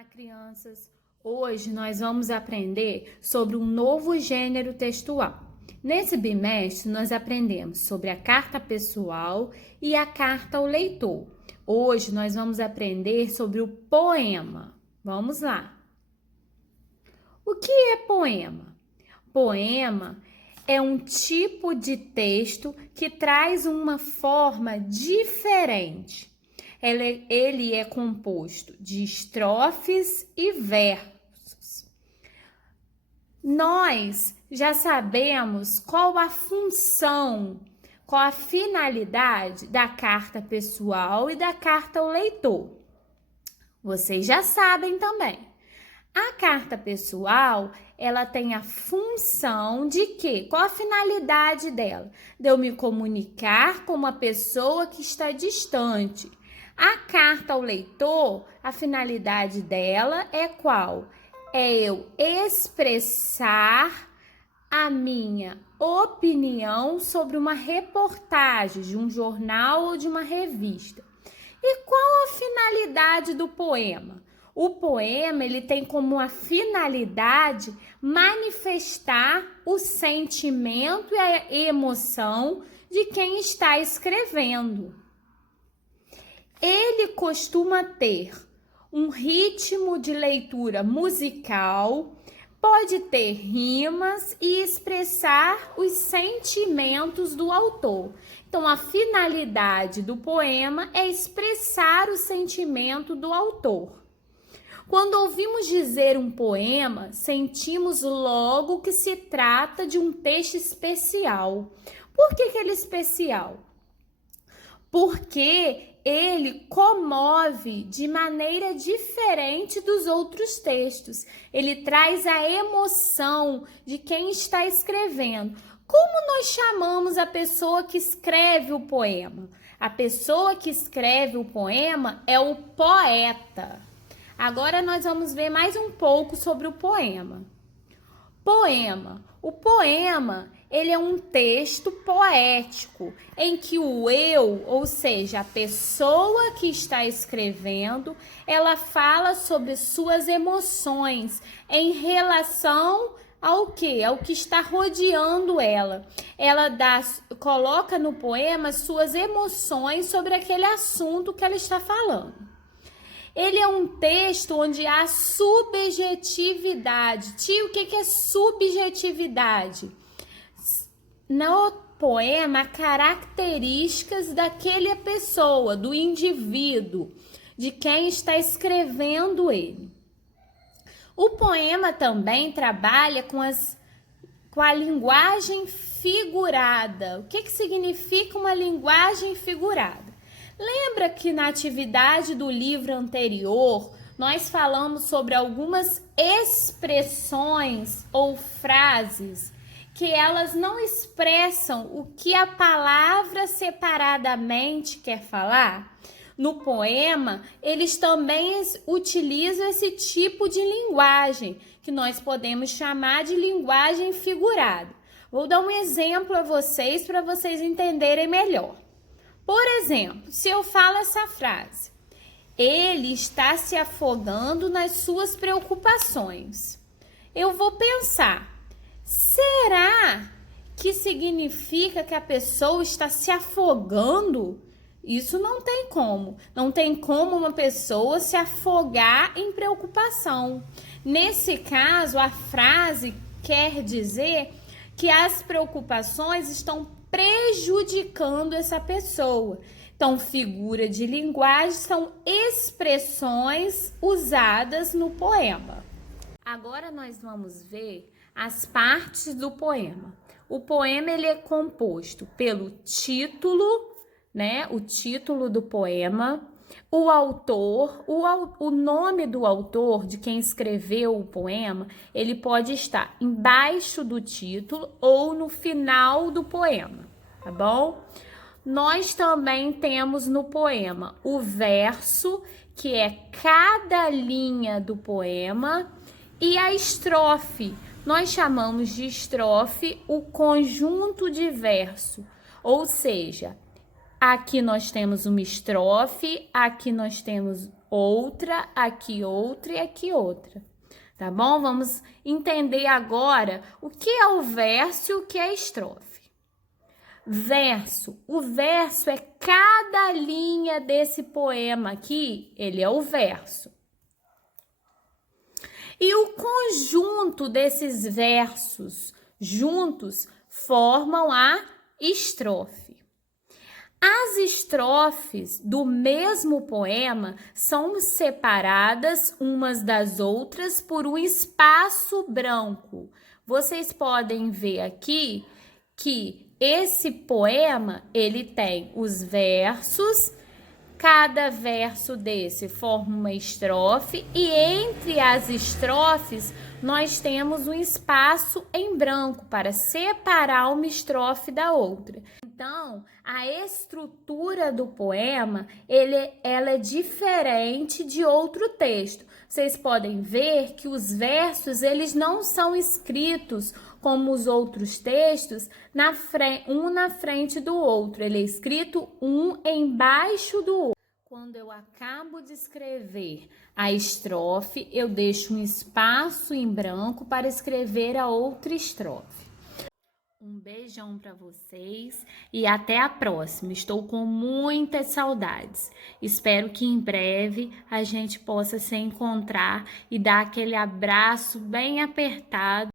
Olá, crianças! Hoje nós vamos aprender sobre um novo gênero textual. Nesse bimestre, nós aprendemos sobre a carta pessoal e a carta ao leitor. Hoje nós vamos aprender sobre o poema. Vamos lá! O que é poema? Poema é um tipo de texto que traz uma forma diferente. Ele é composto de estrofes e versos. Nós já sabemos qual a função, qual a finalidade da carta pessoal e da carta ao leitor. Vocês já sabem também. A carta pessoal, ela tem a função de quê? Qual a finalidade dela? De eu me comunicar com uma pessoa que está distante. A carta ao leitor, a finalidade dela é qual? É eu expressar a minha opinião sobre uma reportagem de um jornal ou de uma revista. E qual a finalidade do poema? O poema, ele tem como a finalidade manifestar o sentimento e a emoção de quem está escrevendo. Ele costuma ter um ritmo de leitura musical, pode ter rimas e expressar os sentimentos do autor. Então, a finalidade do poema é expressar o sentimento do autor. Quando ouvimos dizer um poema, sentimos logo que se trata de um texto especial. Por que ele é especial? Porque ele comove de maneira diferente dos outros textos. Ele traz a emoção de quem está escrevendo. Como nós chamamos a pessoa que escreve o poema? A pessoa que escreve o poema é o poeta. Agora nós vamos ver mais um pouco sobre o poema. Poema. O poema, ele é um texto poético em que o eu, ou seja, a pessoa que está escrevendo, ela fala sobre suas emoções em relação ao quê? Ao que está rodeando ela. Ela coloca no poema suas emoções sobre aquele assunto que ela está falando. Ele é um texto onde há subjetividade. Tio, o que é subjetividade? No poema, características daquela pessoa, do indivíduo, de quem está escrevendo ele. O poema também trabalha com a linguagem figurada. O que significa uma linguagem figurada? Lembra que na atividade do livro anterior, nós falamos sobre algumas expressões ou frases que elas não expressam o que a palavra separadamente quer falar? No poema, eles também utilizam esse tipo de linguagem, que nós podemos chamar de linguagem figurada. Vou dar um exemplo a vocês para vocês entenderem melhor. Por exemplo, se eu falo essa frase, ele está se afogando nas suas preocupações. Eu vou pensar, será que significa que a pessoa está se afogando? Isso não tem como. Não tem como uma pessoa se afogar em preocupação. Nesse caso, a frase quer dizer que as preocupações estão prejudicando essa pessoa. Então, figura de linguagem são expressões usadas no poema. Agora nós vamos ver as partes do poema. O poema ele é composto pelo título, né? O título do poema, o autor, o nome do autor, de quem escreveu o poema, ele pode estar embaixo do título ou no final do poema, tá bom? Nós também temos no poema o verso, que é cada linha do poema, e a estrofe. Nós chamamos de estrofe o conjunto de verso, ou seja, aqui nós temos uma estrofe, aqui nós temos outra, aqui outra e aqui outra. Tá bom? Vamos entender agora o que é o verso e o que é a estrofe. Verso. O verso é cada linha desse poema aqui, ele é o verso. E o conjunto desses versos juntos formam a estrofe. As estrofes do mesmo poema são separadas umas das outras por um espaço branco. Vocês podem ver aqui que esse poema, ele tem os versos, cada verso desse forma uma estrofe e entre as estrofes nós temos um espaço em branco para separar uma estrofe da outra. Então, a estrutura do poema, ela é diferente de outro texto. Vocês podem ver que os versos, eles não são escritos como os outros textos, um na frente do outro. Ele é escrito um embaixo do outro. Quando eu acabo de escrever a estrofe, eu deixo um espaço em branco para escrever a outra estrofe. Um beijão para vocês e até a próxima. Estou com muitas saudades. Espero que em breve a gente possa se encontrar e dar aquele abraço bem apertado.